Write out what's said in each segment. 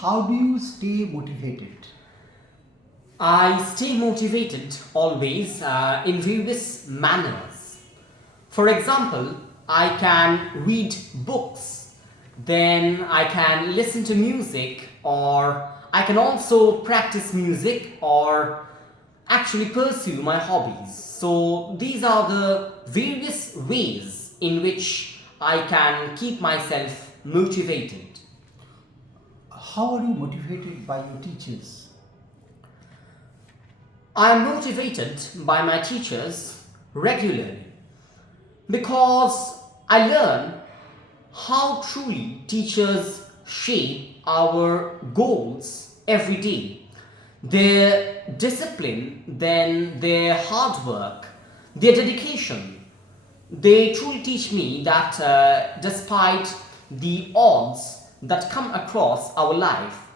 How do you stay motivated? I stay motivated always in various manners. For example, I can read books, then I can listen to music, or I can also practice music or actually pursue my hobbies. So, these are the various ways in which I can keep myself motivated. How are you motivated by your teachers? I am motivated by my teachers regularly because I learn how truly teachers shape our goals every day. Their discipline, then their hard work, their dedication, they truly teach me that despite the odds that come across our life,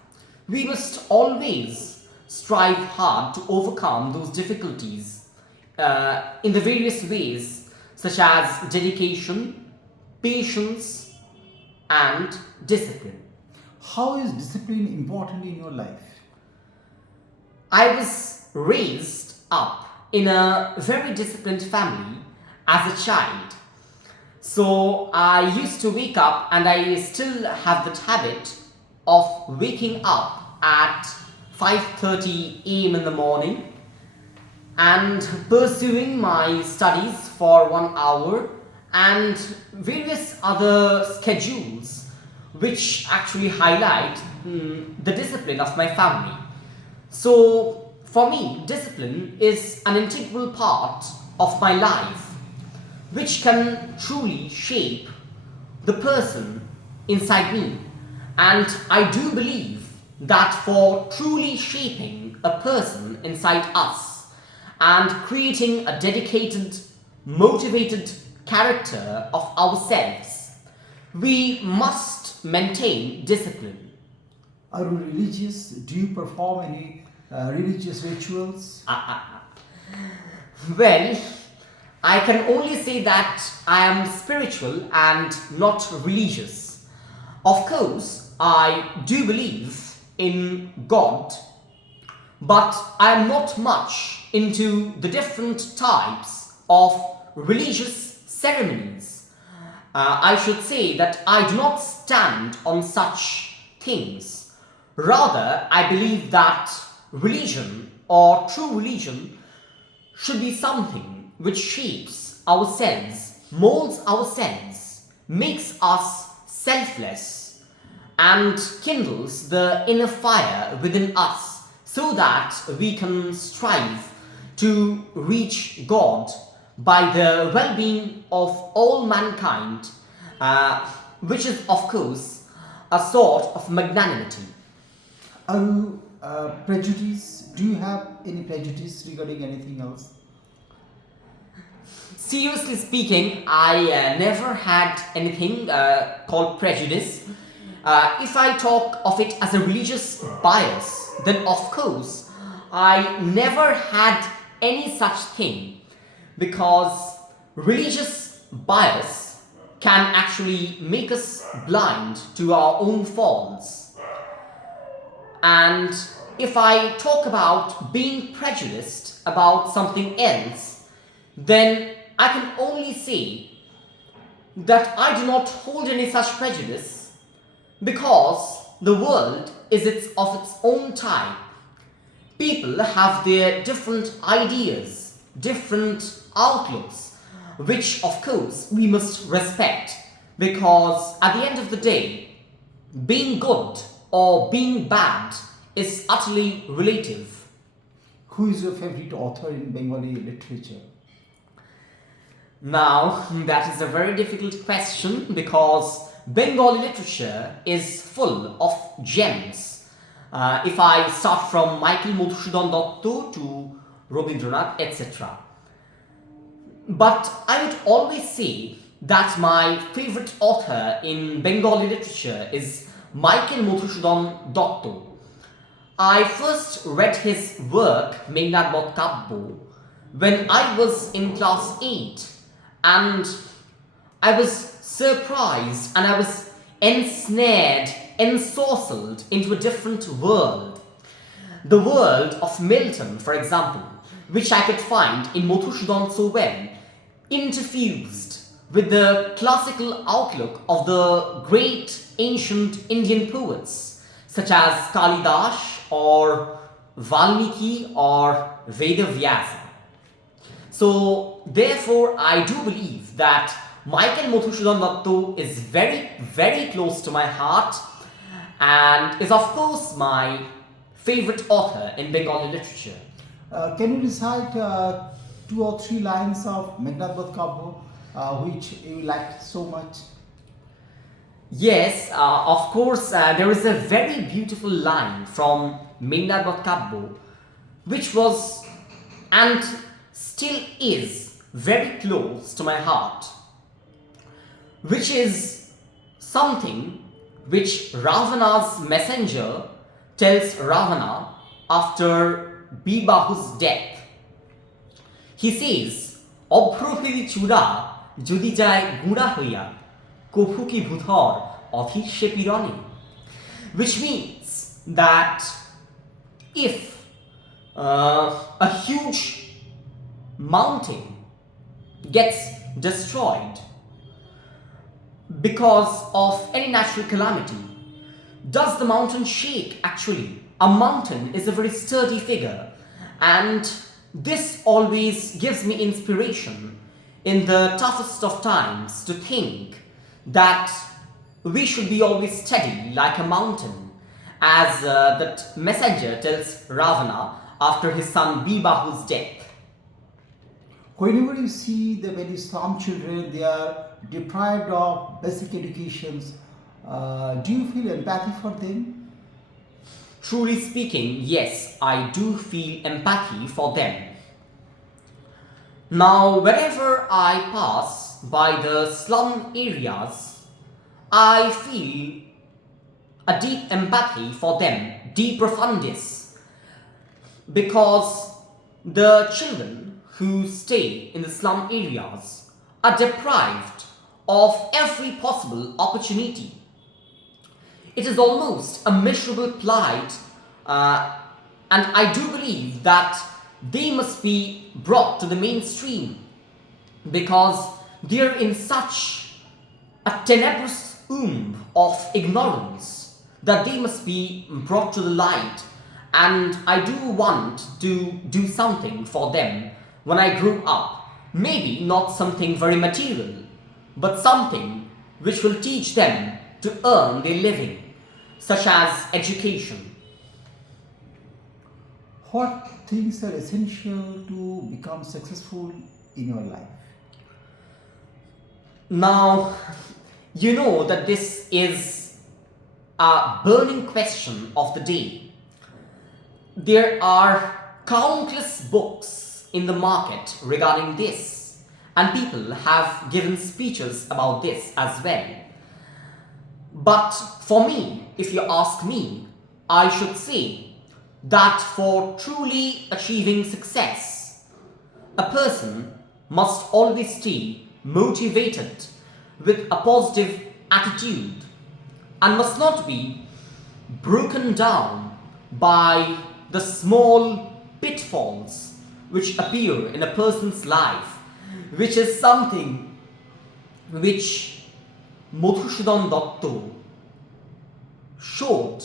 we must always strive hard to overcome those difficulties in the various ways, such as dedication, patience, and discipline. How is discipline important in your life? I was raised up in a very disciplined family as a child. So I used to wake up, and I still have that habit of waking up at 5:30 a.m. in the morning and pursuing my studies for 1 hour and various other schedules which actually highlight the discipline of my family. So, for me, discipline is an integral part of my life which can truly shape the person inside me. And I do believe that for truly shaping a person inside us and creating a dedicated, motivated character of ourselves, we must maintain discipline. Are you religious? Do you perform any religious rituals? Well, I can only say that I am spiritual and not religious. Of course, I do believe in God, but I am not much into the different types of religious ceremonies. I should say that I do not stand on such things. Rather, I believe that religion or true religion should be something which shapes ourselves, molds ourselves, makes us selfless, and kindles the inner fire within us so that we can strive to reach God by the well being of all mankind, which is, of course, a sort of magnanimity. Are you prejudiced? Do you have any prejudice regarding anything else? Seriously speaking, I never had anything called prejudice. If I talk of it as a religious bias, then of course I never had any such thing, because religious bias can actually make us blind to our own faults. And if I talk about being prejudiced about something else, then I can only say that I do not hold any such prejudice because the world is of its own type. People have their different ideas, different outlooks, which of course we must respect, because at the end of the day, being good or being bad is utterly relative. Who is your favorite author in Bengali literature? Now, that is a very difficult question because Bengali literature is full of gems. If I start from Michael Madhusudan Dotto to Rabindranath, etc. But I would always say that my favorite author in Bengali literature is Michael Madhusudan Dotto. I first read his work, Meghnad Bhatt Kabbo, when I was in class 8, and I was surprised and I was ensnared ensorcelled into a different world. The world of Milton, for example, which I could find in Madhusudan so well, interfused with the classical outlook of the great ancient Indian poets such as Kalidas or Valmiki or Vedavyasa. So, therefore, I do believe that Michael Madhusudan Datta is very, very close to my heart and is, of course, my favorite author in Bengali literature. Can you recite 2 or 3 lines of Meghnad Kabbo which you liked so much? Yes, of course, there is a very beautiful line from Meghnad Kabbo, which was and still is very close to my heart, which is something which Ravana's messenger tells Ravana after Bibahu's death. He says, Obhrofili chura jodi jay gura hoya, kofhu ki bhuthor Adhir say পীড়নে, which means that if a huge mountain gets destroyed because of any natural calamity, does the mountain shake? Actually, a mountain is a very sturdy figure, and this always gives me inspiration in the toughest of times to think that we should be always steady like a mountain, as that messenger tells Ravana after his son Bibahu's death. Whenever you see the very slum children, they are deprived of basic educations, do you feel empathy for them? Truly speaking, yes, I do feel empathy for them. Now, whenever I pass by the slum areas, I feel a deep empathy for them, de profundis, because the children who stay in the slum areas are deprived of every possible opportunity. It is almost a miserable plight, and I do believe that they must be brought to the mainstream because they are in such a tenebrous of ignorance that they must be brought to the light, and I do want to do something for them when I grow up. Maybe not something very material, but something which will teach them to earn their living, such as education. What things are essential to become successful in your life? Now, you know that this is a burning question of the day. There are countless books in the market regarding this, and people have given speeches about this as well. But for me, if you ask me, I should say that for truly achieving success, a person must always stay motivated with a positive attitude and must not be broken down by the small pitfalls which appear in a person's life, which is something which Madhusudan Datta showed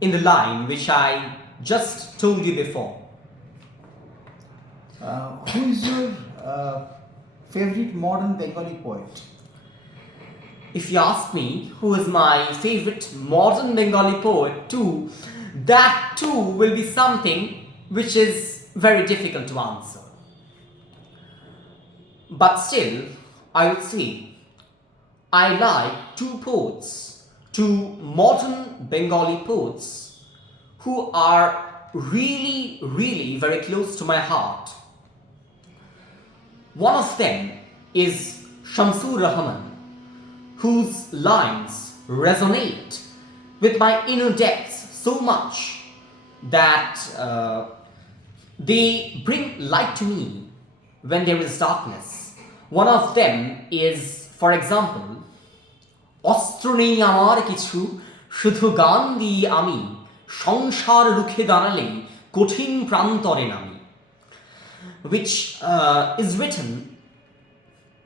in the line which I just told you before. Who is your favorite modern Bengali poet? If you ask me who is my favorite modern Bengali poet too, that too will be something which is very difficult to answer. But still, I would say I like two poets, two modern Bengali poets who are really, really very close to my heart. One of them is Shamsur Rahman, whose lines resonate with my inner depths so much that they bring light to me when there is darkness. One of them is, for example, অস্ত্র নেই আমার কিছু শুধু গান দিয়ে আমি সংসার রুখে দাঁড়ালেই কঠিন প্রান্তরে নামি, which is written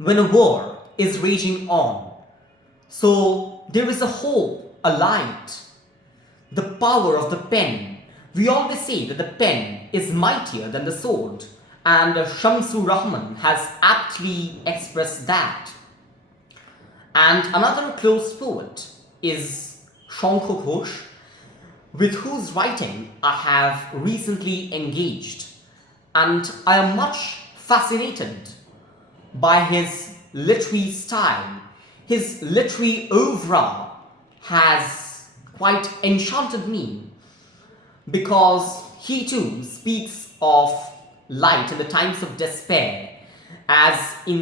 when a war is raging on. So there is a hope, a light, the power of the pen. We always say that the pen is mightier than the sword, and Shamsur Rahman has aptly expressed that. And another close poet is Ritosnigdha Ghosh, with whose writing I have recently engaged, and I am much fascinated by his literary style. His literary oeuvre has quite enchanted me because he too speaks of light in the times of despair, as in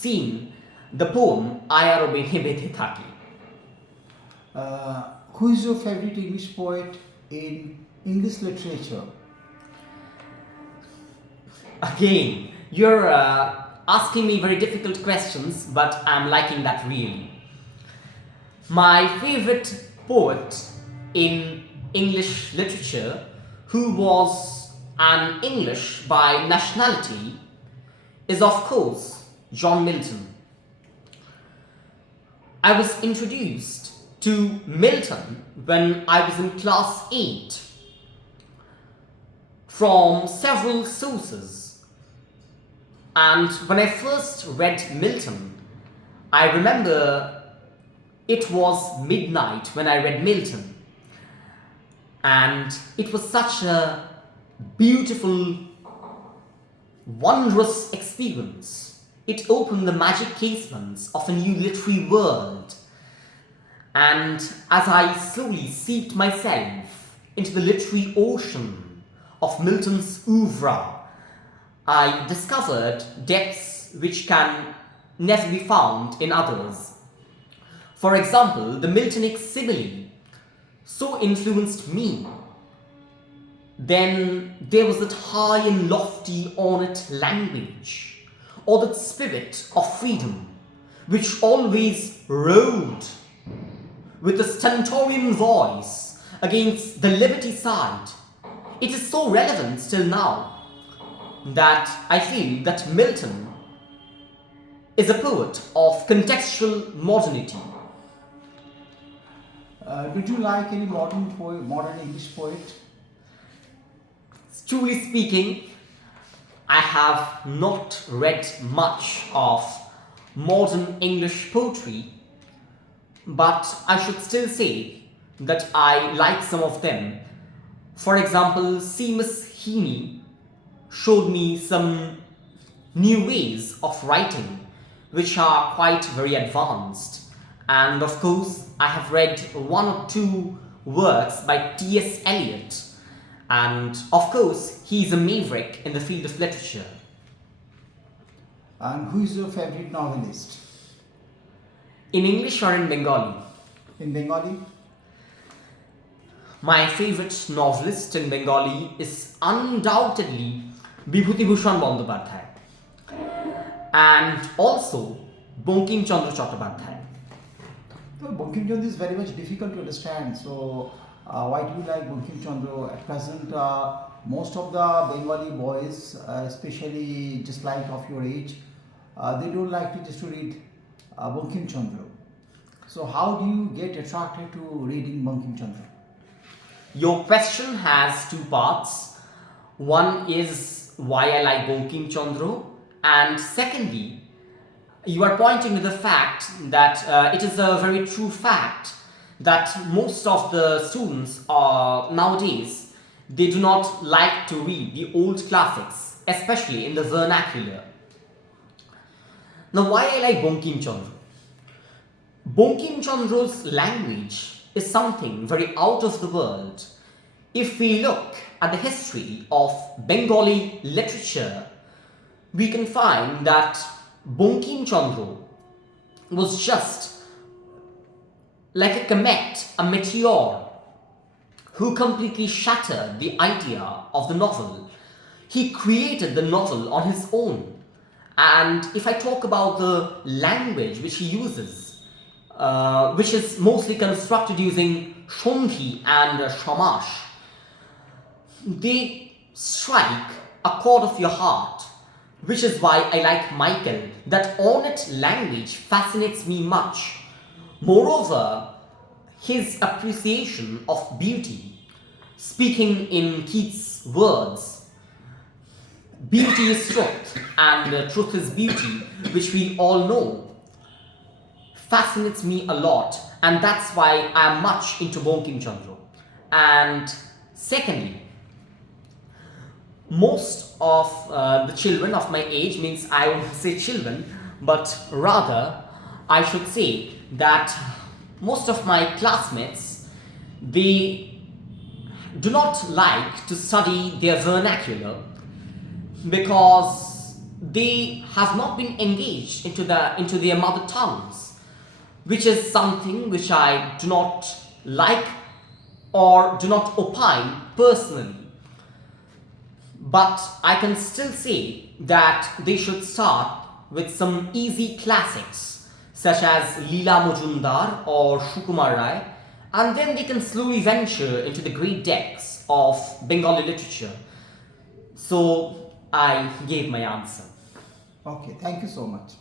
seen the poem Ayaro Bethe Bethe Thaki. Who is your favorite English poet in English literature? Again, you're asking me very difficult questions, but I'm liking that really. My favorite poet in English literature, who was an English by nationality, is of course John Milton. I was introduced to Milton when I was in class 8 from several sources. And when I first read Milton, I remember it was midnight when I read Milton. And it was such a beautiful, wondrous experience. It opened the magic casements of a new literary world. And as I slowly seeped myself into the literary ocean of Milton's oeuvre, I discovered depths which can never be found in others. For example, the Miltonic simile so influenced me. Then there was that high and lofty ornate language, or that spirit of freedom, which always rode with a stentorian voice against the liberty side. It is so relevant still now that I feel that Milton is a poet of contextual modernity. Did you like any modern English poet? Truly speaking, I have not read much of modern English poetry, but I should still say that I like some of them. For example, Seamus Heaney showed me some new ways of writing which are quite very advanced. And of course, I have read one or two works by T.S. Eliot, and of course, he is a maverick in the field of literature. And who is your favorite novelist? In English or in Bengali? In Bengali? My favorite novelist in Bengali is undoubtedly Bibhutibhushan Bandyopadhyay, and also Bankim Chandra Chattopadhyay. So Bankim Chandra is very much difficult to understand. So why do you like Bankim Chandra? At present, most of the Bengali boys, especially just like of your age, they don't like to just to read Bankim Chandra. So how do you get attracted to reading Bankim Chandra? Your question has two parts. One is why I like Bankim Chandra, and secondly, you are pointing to the fact that it is a very true fact that most of the students nowadays, they do not like to read the old classics, especially in the vernacular. Now, why I like Bankim Chandra? Bankim Chandra's language is something very out of the world. If we look at the history of Bengali literature, we can find that Bankim Chandra was just like a comet, a meteor, who completely shattered the idea of the novel. He created the novel on his own. And if I talk about the language which he uses, which is mostly constructed using shondhi and shamash. They strike a chord of your heart, which is why I like Michael. That ornate language fascinates me much. Moreover, his appreciation of beauty, speaking in Keats' words, beauty is truth and truth is beauty, which we all know, fascinates me a lot, and that's why I am much into Bankim Chandra. And secondly, most of the children of my age, means I won't say children, but rather I should say that most of my classmates, they do not like to study their vernacular because they have not been engaged into their mother tongues, which is something which I do not like or do not opine personally. But I can still say that they should start with some easy classics such as Leela Majumdar or Shukumar Rai, and then they can slowly venture into the great depths of Bengali literature. So I gave my answer. Okay, thank you so much.